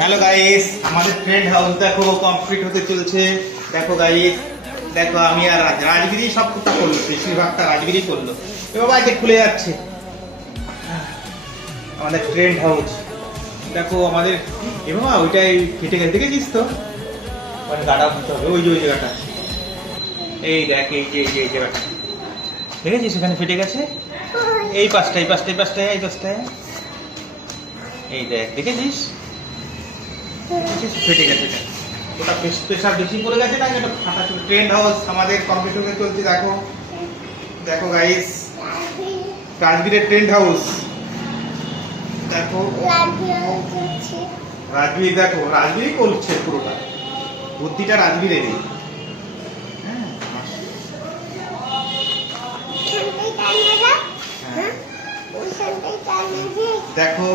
Hello guys, আমাদের trend house দেখো complete হতে চলছে। দেখো গাইস, দেখো আমি আর রাজগিরি সবটা করলো, বেশিরভাগটা রাজগিরি করলো। এ বাবা যে খুলে যাচ্ছে আমাদের ট্রেন্ড হাউস। দেখো আমাদের এ বাবা ওইটাই কেটে গেছে, দেখেছিস তো? মানে গাটা দিতে হবে, ওই যে ওই জায়গাটা। এই দেখ, এই জায়গাটা দেখেছিস, সেখানে ফেটে গেছে। এই পাশটায় এই পাশটায় এই পাশটায় এই পাশটায়, এই দেখ, দেখেছিস ফেটে গেছে। ওটা প্রেশার বেশি পড়ে গেছে না, এটা ফাটা ছিল। ট্রেন্ড হাউস আমাদের কমপ্লিট হতে চলছে। দেখো দেখো গাইস, রাজবীরের ট্রেন্ড হাউস দেখো। রাজবীর দেখো, রাজবীরই করছে পুরোটা, বুদ্ধিটা রাজবীরেরই। হ্যাঁ, দেখো